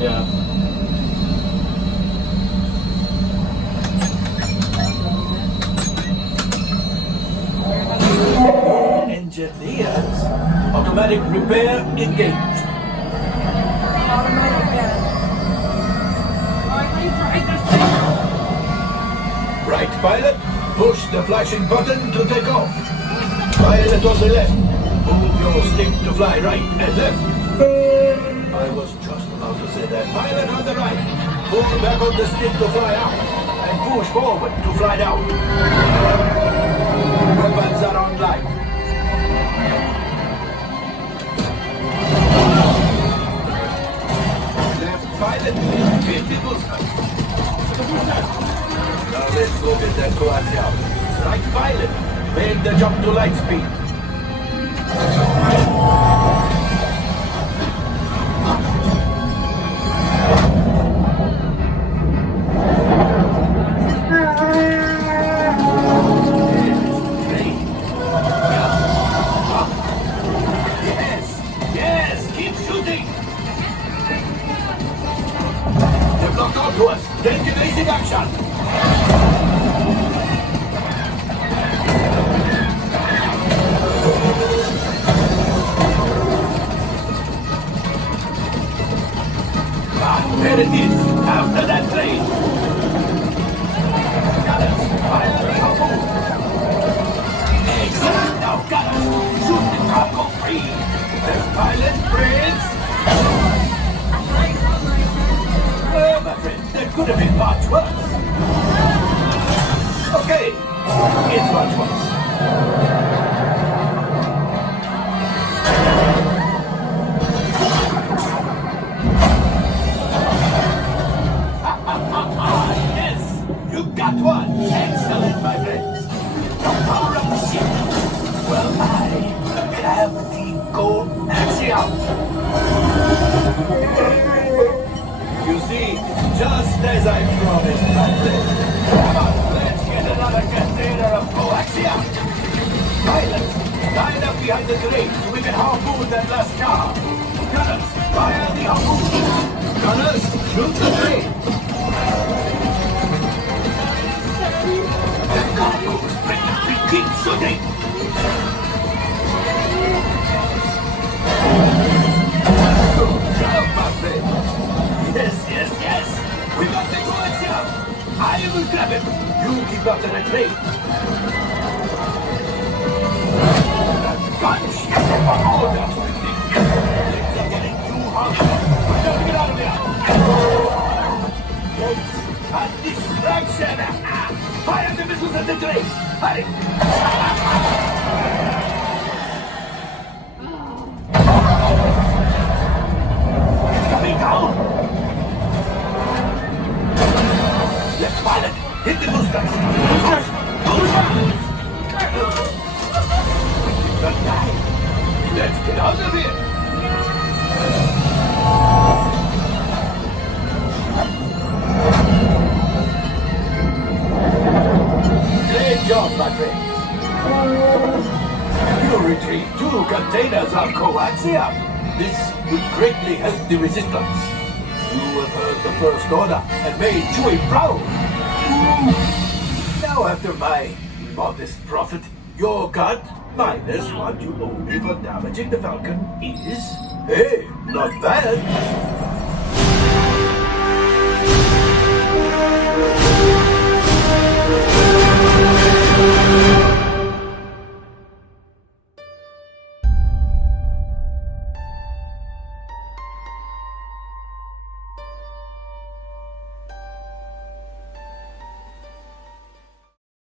Yeah. Engineers. Automatic repair engaged. Right, pilot. Push the flashing button to take off. Pilot on the left. Move your stick to fly right and left. I was just about to say that. Pilot on the right. Pull back on the stick to fly out. And push forward to fly down. Weapons are online. Left pilot. Hit the booster. Now let's go get that coaxial. Right pilot. Make the jump to light speed. Yes, keep shooting. They've locked onto us. Get into basic action. There it is, after that train. Got us, fire the harpoon. Excellent, now got us. Shoot the cargo free. The pilot brains. Well, my friends, there could have been much worse. Okay, it's much worse. Yes, you got one. Excellent, my friends. The power of the ship. Well, I have the gold axiom. You see, just as I promised, my friend. Come on, let's get another container of coaxium. Pilots, line up behind the train so we can harpoon that last car. Gunners, fire the harpoon. Gunners, shoot the train. The cargo's ready. We keep shooting. Good job, my friends. Yes. We got the coaxium. I will grab it. You keep up to the train. Gunship. Oh, that's ridiculous. Things are getting too hot. We gotta get out of here. It's a distraction. Fire the missiles at the train. Hurry. It's coming down. Left pilot. Hit the boosters. Boosters. Good night. Let's get out of here. Great job, my friends. You retrieved 2 containers of coaxium. This will greatly help the resistance. You have heard the First Order and made Chewie proud. Now, after my modest profit, your cut minus what you owe me for damaging the Falcon is, hey, not bad.